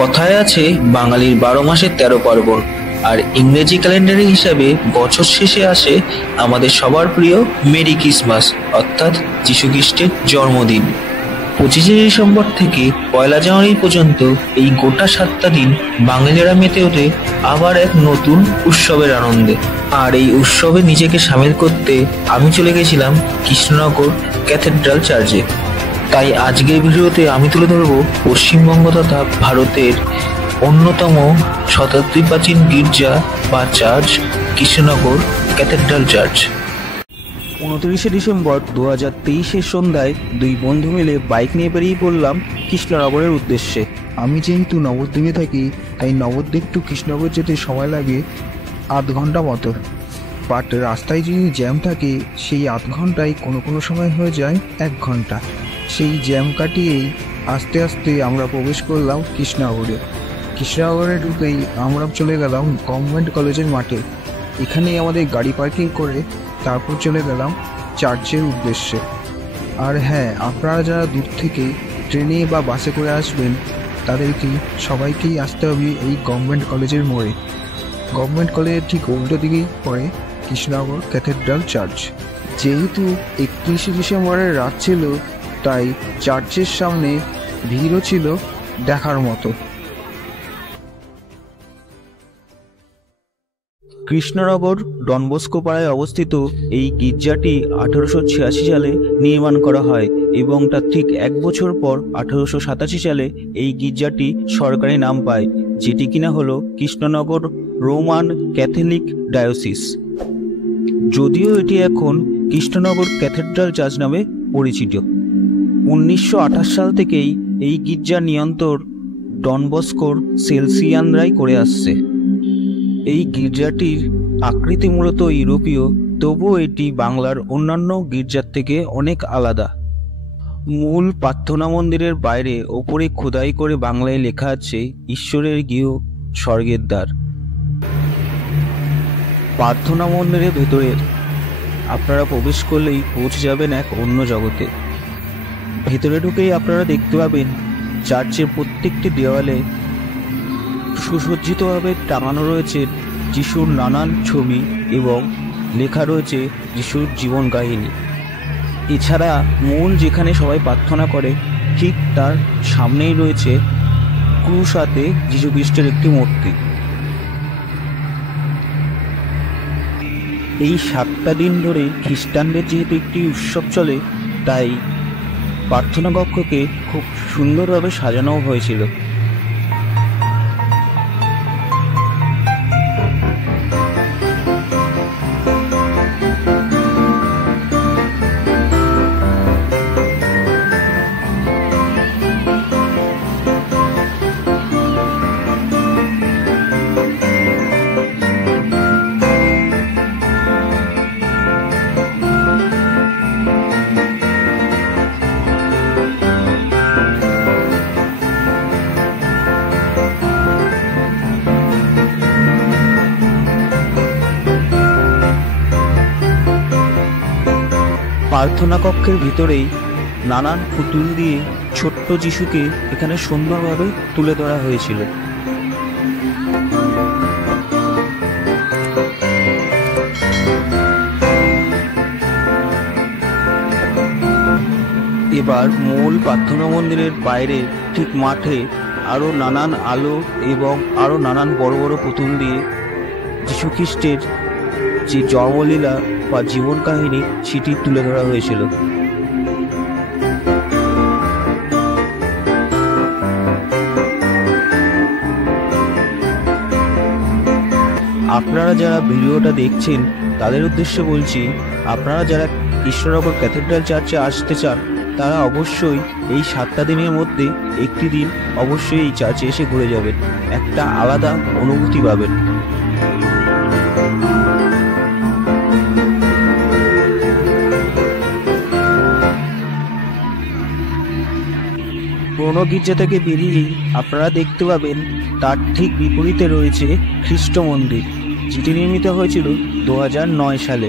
কথায় আছে বাঙালির 12 মাসে 13 পার্বণ, আর ইংরেজি ক্যালেন্ডারের হিসাবে বছর শেষে আসে আমাদের সবার প্রিয় মেরি ক্রিসমাস, অর্থাৎ যীশু খ্রিস্টের জন্মদিন। 25শে ডিসেম্বর থেকে 1 জানুয়ারি পর্যন্ত এই গোটা 7টা দিন বাঙালিরা মেতে ওঠে আবার এক নতুন উৎসবের আনন্দে। আর এই উৎসবে নিজেকে সামিল করতে আমি চলে গেছিলাম কৃষ্ণনগর ক্যাথেড্রাল চার্চে। তাই আজকের ভিডিওতে আমি তুলে ধরব পশ্চিমবঙ্গ তথা ভারতের অন্যতম শতাব্দী প্রাচীন গির্জা বা চার্চ, কৃষ্ণনগর ক্যাথেড্রাল চার্চ। 29শে ডিসেম্বর 2023-এর সন্ধ্যায় দুই বন্ধু মিলে বাইক নিয়ে বেরিয়ে পড়লাম কৃষ্ণনগরের উদ্দেশ্যে। আমি যেহেতু নবদ্বীপে থাকি, তাই নবদ্বীপ টু কৃষ্ণনগর যেতে সময় লাগে 8 ঘন্টা মতো। বাট রাস্তায় যদি জ্যাম থাকে, সেই 8 ঘন্টায় কোনো সময় হয়ে যায় 1 ঘন্টা। সেই জ্যাম কাটিয়েই আস্তে আস্তে আমরা প্রবেশ করলাম কৃষ্ণনগরে। কৃষ্ণনগরে ঢুকেই আমরা চলে গেলাম গভর্নমেন্ট কলেজের মাঠে। এখানেই আমাদের গাড়ি পার্কিং করে তারপর চলে গেলাম চার্চের উদ্দেশ্যে। আর হ্যাঁ, আপনারা যারা দূর থেকে ট্রেনে বা বাসে করে আসবেন, তাদেরকে সবাইকেই আসতে হবে এই গভর্নমেন্ট কলেজের মোড়ে। গভর্নমেন্ট কলেজের ঠিক উল্টো দিকেই পড়ে কৃষ্ণনগর ক্যাথেড্রাল চার্চ। যেহেতু 31শে ডিসেম্বরের রাত ছিল, তাই চার্চের সামনে ভিড়ও ছিল দেখার মতো। কৃষ্ণনগর ডনবস্কো পাড়ায় অবস্থিত এই গির্জাটি 1886 সালে নির্মাণ করা হয় এবং তার ঠিক 1 বছর পর 1887 সালে এই গির্জাটি সরকারি নাম পায়, যেটি কিনা হলো কৃষ্ণনগর রোমান ক্যাথলিক ডায়োসিস। যদিও এটি এখন কৃষ্ণনগর ক্যাথেড্রাল চার্চ নামে পরিচিত। 1928 সাল থেকেই এই গির্জার নিয়ন্ত্রণ ডনবস্কোর সেলসিয়ানরাই করে আসছে। এই গির্জাটির আকৃতি মূলত ইউরোপীয়, তবুও এটি বাংলার অন্যান্য গির্জার থেকে অনেক আলাদা। মূল প্রার্থনা মন্দিরের বাইরে ওপরে খোদাই করে বাংলায় লেখা আছে ঈশ্বরের গৃহ স্বর্গের দ্বার। প্রার্থনা মন্দিরের ভেতরে আপনারা প্রবেশ করলেই পৌঁছে যাবেন এক অন্য জগতে। ভেতরে ঢুকেই আপনারা দেখতে পাবেন চার্চের প্রত্যেকটি দেওয়ালে সুসজ্জিতভাবে টাঙানো রয়েছে যিশুর নানান ছবি এবং লেখা রয়েছে যিশুর জীবন কাহিনী। এছাড়া মূল যেখানে সবাই প্রার্থনা করে, ঠিক তার সামনেই রয়েছে ক্রুশ হাতে যীশু খ্রিস্টের একটি মূর্তি। এই 7টা দিন ধরে খ্রিস্টানদের যেহেতু একটি উৎসব চলে, তাই প্রার্থনা কক্ষকে খুব সুন্দরভাবে সাজানো হয়েছিল। প্রার্থনা কক্ষের ভিতরেই নানান পুতুল দিয়ে ছোট্ট যিশুকে এখানে সুন্দরভাবে তুলে ধরা হয়েছিল। এবার মূল প্রার্থনা মন্দিরের বাইরে ঠিক মাঠে আরও নানান আলো এবং আরও নানান বড় বড় পুতুল দিয়ে যীশু খ্রিস্টের যে জন্মলীলা বা জীবন কাহিনী সেটি তুলে ধরা হয়েছিল। আপনারা যারা ভিডিওটা দেখছেন তাদের উদ্দেশ্যে বলছি, আপনারা যারা কৃষ্ণনগর ক্যাথেড্রাল চার্চে আসতে চান, তারা অবশ্যই এই 7টা দিনের মধ্যে একটি দিন অবশ্যই এই চার্চে এসে ঘুরে যাবেন, একটা আলাদা অনুভূতি পাবেন। পুরনো গির্জা থেকে বেরিয়েই আপনারা দেখতে পাবেন তার ঠিক বিপরীতে রয়েছে খ্রিস্ট মন্দির, যেটি নির্মিত হয়েছিল 2009 সালে।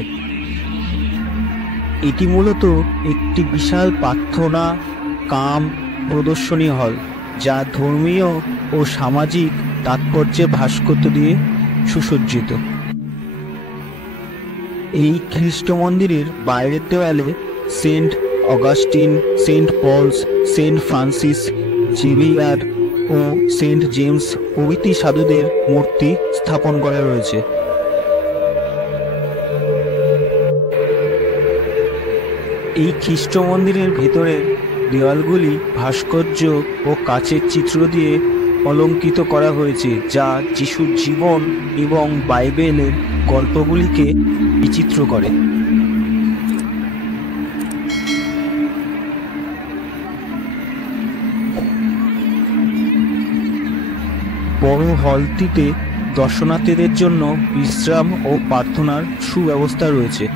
এটি মূলত একটি বিশাল প্রার্থনা কাম প্রদর্শনী হল, যা ধর্মীয় ও সামাজিক তাৎপর্যের ভাস্কর্য দিয়ে সুসজ্জিত। এই খ্রিস্ট মন্দিরের বাইরের দেওয়ালে saint Augustine, saint Paul's, saint Francis Xavier ও সেন্ট জেমস প্রভৃতি সাধুদের মূর্তি স্থাপন করা রয়েছে। এই খ্রিস্ট মন্দিরের ভেতরের দেওয়ালগুলি ভাস্কর্য ও কাচের চিত্র দিয়ে অলঙ্কৃত করা হয়েছে, যা যিশুর জীবন এবং বাইবেলের গল্পগুলিকে বিচিত্র করে। বড় হলটিতে দর্শনার্থীদের জন্য বিশ্রাম ও প্রার্থনার সুব্যবস্থা রয়েছে।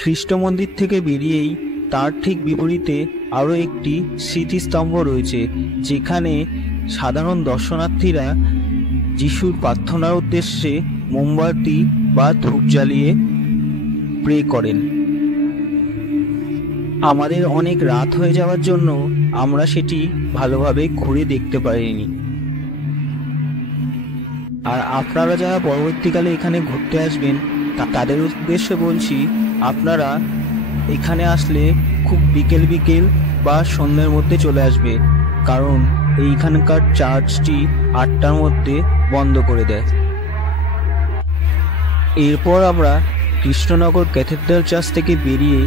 খ্রিস্ট মন্দির থেকে বেরিয়েই তার ঠিক বিপরীতে আরও একটি স্মৃতিস্তম্ভ রয়েছে, যেখানে সাধারণ দর্শনার্থীরা যিশুর প্রার্থনার উদ্দেশ্যে মোমবাতি বা ধূপ জ্বালিয়ে প্রে করেন। আমাদের অনেক রাত হয়ে যাওয়ার জন্য আমরা সেটি ভালোভাবে ঘুরে দেখতে পারিনি। আর আপনারা যারা পরবর্তীকালে এখানে ঘুরতে আসবেন তাদের উদ্দেশ্যে বলছি, আপনারা এখানে আসলে খুব বিকেল বা সন্ধ্যের মধ্যে চলে আসবে, কারণ এইখানকার চার্চটি 8টার মধ্যে বন্ধ করে দেয়। এরপর আমরা কৃষ্ণনগর ক্যাথেড্রাল চার্চ থেকে বেরিয়ে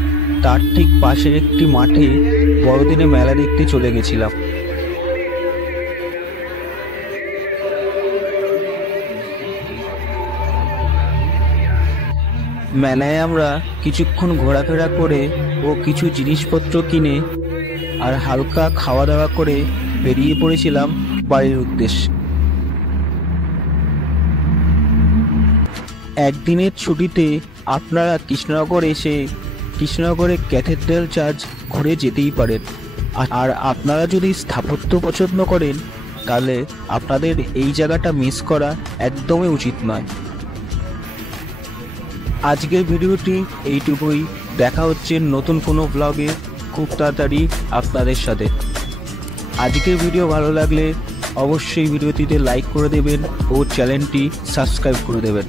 তার ঠিক পাশের একটি মাঠে বড়দিনে মেলা দেখতে চলে গেছিলাম। মেলায় আমরা কিছুক্ষণ ঘোরাফেরা করে ও কিছু জিনিসপত্র কিনে আর হালকা খাওয়া দাওয়া করে বেরিয়ে পড়েছিলাম বাড়ির উদ্দেশ্যে। একদিনের ছুটিতে আপনারা কৃষ্ণনগর এসে কৃষ্ণনগরের ক্যাথেড্রাল চার্চ ঘুরে যেতেই পারেন। আর আপনারা যদি স্থাপত্য পছন্দ করেন তাহলে আপনাদের এই জায়গাটা মিস করা একদমই উচিত নয়। আজকের ভিডিওটি এইটুকুই। দেখা হচ্ছে নতুন কোনো ব্লগে খুব তাড়াতাড়ি আপনাদের সাথে। আজকের ভিডিও ভালো লাগলে অবশ্যই ভিডিওটিতে লাইক করে দেবেন ও চ্যানেলটি সাবস্ক্রাইব করে দেবেন।